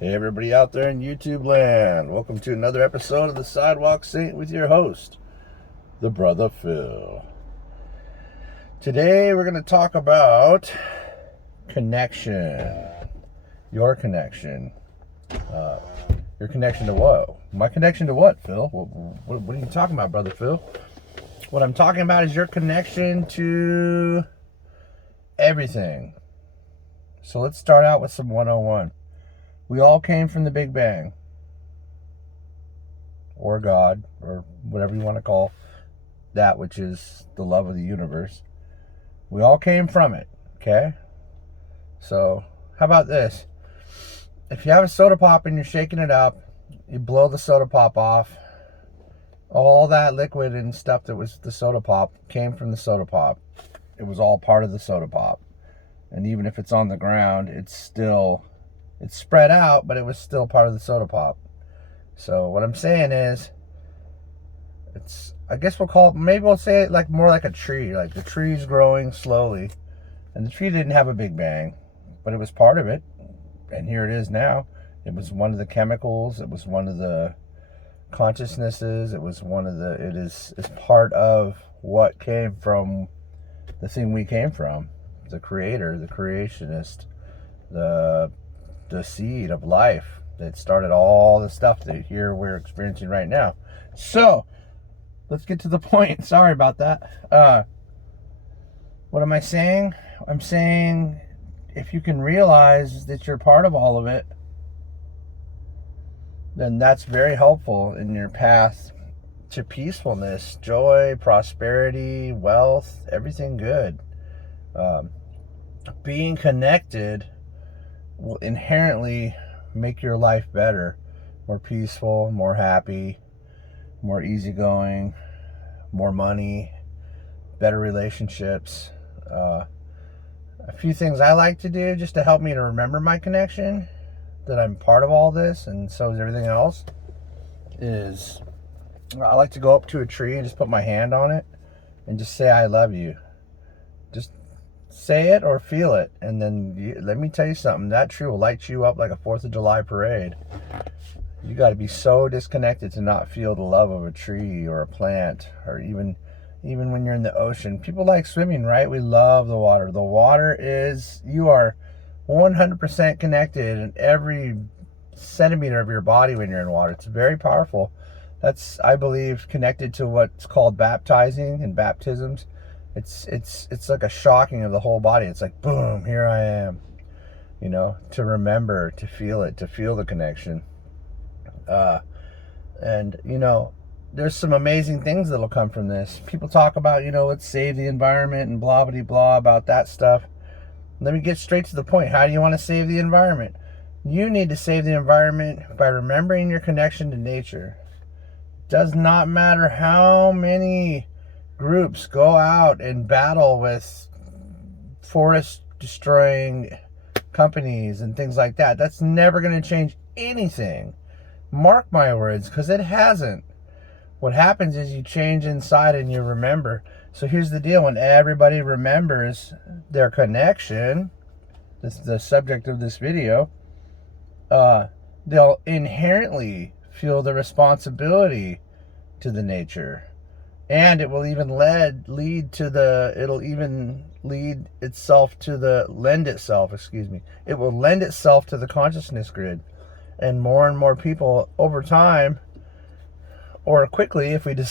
Hey everybody out there in YouTube land, welcome to another episode of the Sidewalk Saint with your host, the Brother Phil. Today we're going to talk about connection. Your connection. Your connection to what? My connection to what, Phil? What are you talking about, Brother Phil? What I'm talking about is your connection to everything. So let's start out with some 101. We all came from the Big Bang, or God, or whatever you want to call that which is the love of the universe. We all came from it, okay? So, how about this? If you have a soda pop and you're shaking it up, you blow the soda pop off, all that liquid and stuff that was the soda pop came from the soda pop. It was all part of the soda pop. And even if it's on the ground, it's spread out, but it was still part of the soda pop. So what I'm saying is, I guess maybe we'll say it like more like a tree. Like the tree's growing slowly, and the tree didn't have a big bang, but it was part of it, and here it is now. It was one of the chemicals. It was one of the consciousnesses. It is part of what came from the thing we came from, the creator, the creationist, the seed of life that started all the stuff that here we're experiencing right now. So let's get to the point. Sorry about that. What am I saying? I'm saying if you can realize that you're part of all of it, then that's very helpful in your path to peacefulness, joy, prosperity, wealth, everything good. Being connected will inherently make your life better, more peaceful, more happy, more easygoing, more money, better relationships. A few things I like to do just to help me to remember my connection, that I'm part of all this, and so is everything else, is I like to go up to a tree and just put my hand on it and just say, I love you. Just say it or feel it, and then let me tell you something, that tree will light you up like a 4th of July parade. You got to be so disconnected to not feel the love of a tree or a plant, or even when you're in the ocean. People like swimming, right? We love the water. The water you are 100% connected in every centimeter of your body when you're in water. It's very powerful. That's, I believe, connected to what's called baptizing and baptisms. It's like a shocking of the whole body. It's like, boom, here I am. To remember, to feel it, to feel the connection. And there's some amazing things that'll come from this. People talk about, let's save the environment and blah, blah, blah about that stuff. Let me get straight to the point. How do you want to save the environment? You need to save the environment by remembering your connection to nature. Does not matter how many groups go out and battle with forest destroying companies and things like that. That's never going to change anything. Mark my words, because it hasn't. What happens is you change inside and you remember. So here's the deal. When everybody remembers their connection, this is the subject of this video, they'll inherently feel the responsibility to the nature. And it will even lend itself to the consciousness grid. And more people over time, or quickly if we do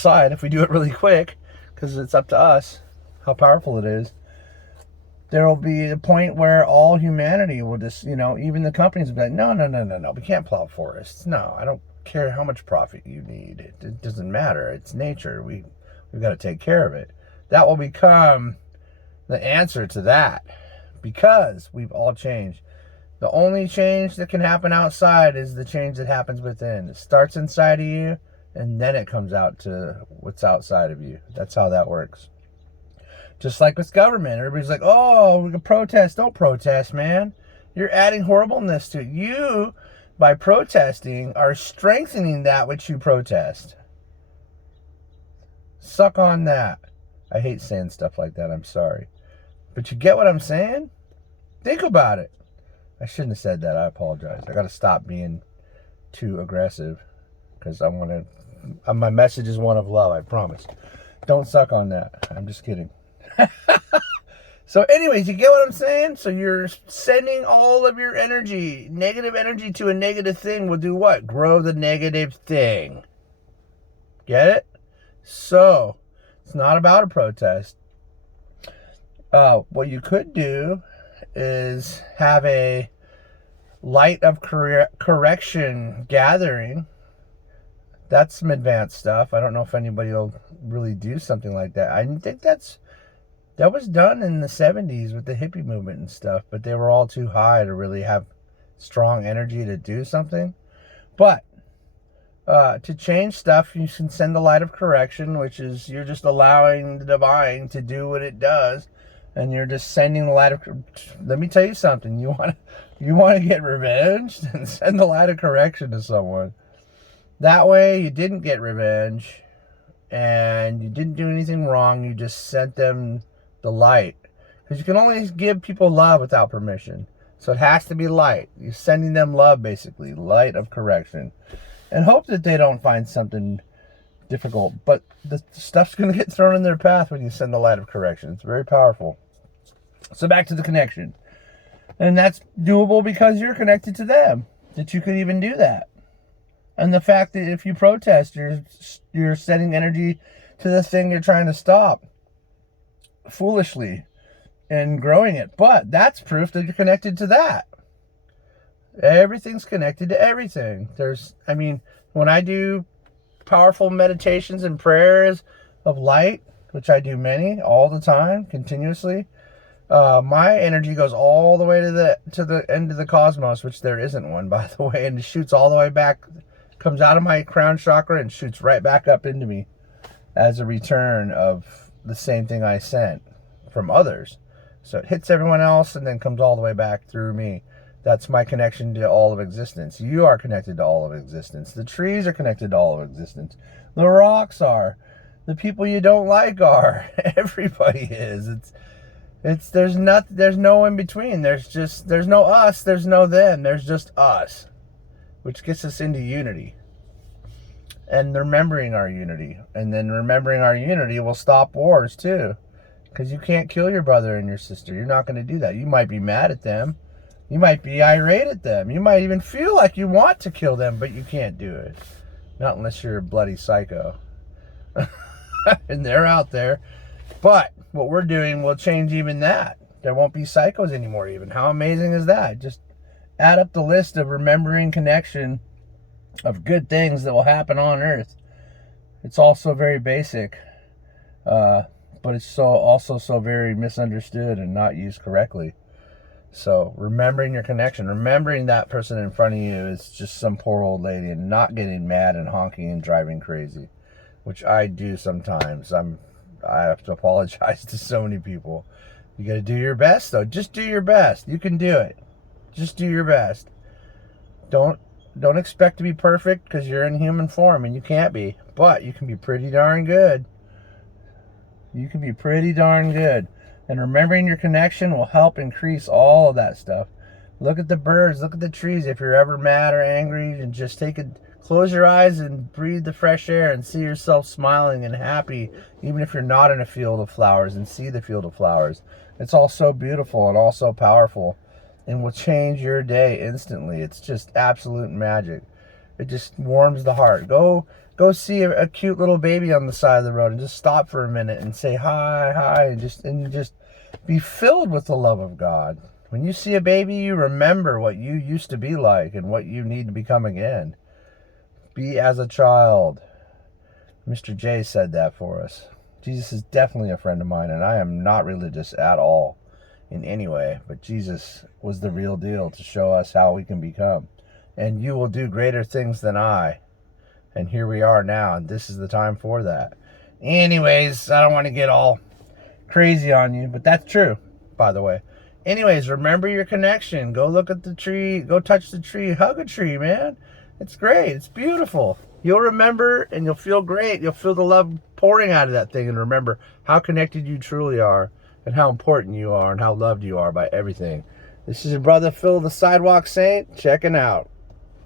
it really quick, because it's up to us how powerful it is, there will be a point where all humanity will just, even the companies will be like, no, we can't plow forests. No, I don't care how much profit you need. It doesn't matter. It's nature. We've got to take care of it. That will become the answer to that, because we've all changed. The only change that can happen outside is the change that happens within. It starts inside of you, and then it comes out to what's outside of you. That's how that works. Just like with government. Everybody's like, oh, we can protest. Don't protest, man. You're adding horribleness to it. You, by protesting, are strengthening that which you protest. Suck on that. I hate saying stuff like that. I'm sorry. But you get what I'm saying? Think about it. I shouldn't have said that. I apologize. I got to stop being too aggressive, because I want to. My message is one of love. I promise. Don't suck on that. I'm just kidding. So anyways, you get what I'm saying? So you're sending all of your energy, negative energy, to a negative thing will do what? Grow the negative thing. Get it? So it's not about a protest. What you could do is have a light of correction gathering. That's some advanced stuff. I don't know if anybody will really do something like that. I think that was done in the 70s with the hippie movement and stuff, but they were all too high to really have strong energy to do something. But to change stuff, you can send the light of correction, which is you're just allowing the divine to do what it does, and you're just sending the light of. Let me tell you something. You want to get revenge, then send the light of correction to someone. That way, you didn't get revenge, and you didn't do anything wrong. You just sent them the light, because you can only give people love without permission. So it has to be light. You're sending them love, basically, light of correction, and hope that they don't find something difficult. But the stuff's going to get thrown in their path when you send the light of correction. It's very powerful. So back to the connection. And that's doable because you're connected to them, that you could even do that. And the fact that if you protest, you're sending energy to the thing you're trying to stop foolishly and growing it. But that's proof that you're connected to that. Everything's connected to everything. When I do powerful meditations and prayers of light, which I do many all the time, continuously, my energy goes all the way to the end of the cosmos, which there isn't one, by the way, and it shoots all the way back, comes out of my crown chakra and shoots right back up into me as a return of the same thing I sent from others. So it hits everyone else and then comes all the way back through me. That's my connection to all of existence. You are connected to all of existence. The trees are connected to all of existence. The rocks are. The people you don't like are. Everybody is. There's no in between. There's no us, there's no them. There's just us, which gets us into unity. And remembering our unity. And then remembering our unity will stop wars too. Because you can't kill your brother and your sister. You're not going to do that. You might be mad at them. You might be irate at them. You might even feel like you want to kill them, but you can't do it. Not unless you're a bloody psycho. And they're out there. But what we're doing will change even that. There won't be psychos anymore even. How amazing is that? Just add up the list of remembering connection of good things that will happen on Earth. It's also very basic. But it's also so very misunderstood and not used correctly. So remembering your connection, remembering that person in front of you is just some poor old lady, and not getting mad and honking and driving crazy, which I do sometimes. I have to apologize to so many people. You got to do your best, though. Just do your best. You can do it. Just do your best. Don't expect to be perfect, because you're in human form and you can't be. But you can be pretty darn good. You can be pretty darn good. And remembering your connection will help increase all of that stuff. Look at the birds, look at the trees. If you're ever mad or angry, and just close your eyes and breathe the fresh air and see yourself smiling and happy, even if you're not in a field of flowers, and see the field of flowers. It's all so beautiful and all so powerful, and will change your day instantly. It's just absolute magic. It just warms the heart. Go see a cute little baby on the side of the road and just stop for a minute and say hi, and just be filled with the love of God. When you see a baby, you remember what you used to be like and what you need to become again. Be as a child. Mr. J said that for us. Jesus is definitely a friend of mine, and I am not religious at all in any way, but Jesus was the real deal to show us how we can become. And you will do greater things than I. And here we are now, and this is the time for that. Anyways, I don't want to get all crazy on you, but that's true, by the way. Anyways, remember your connection. Go look at the tree. Go touch the tree. Hug a tree, man. It's great. It's beautiful. You'll remember, and you'll feel great. You'll feel the love pouring out of that thing, and remember how connected you truly are, and how important you are, and how loved you are by everything. This is your brother Phil, the Sidewalk Saint, checking out.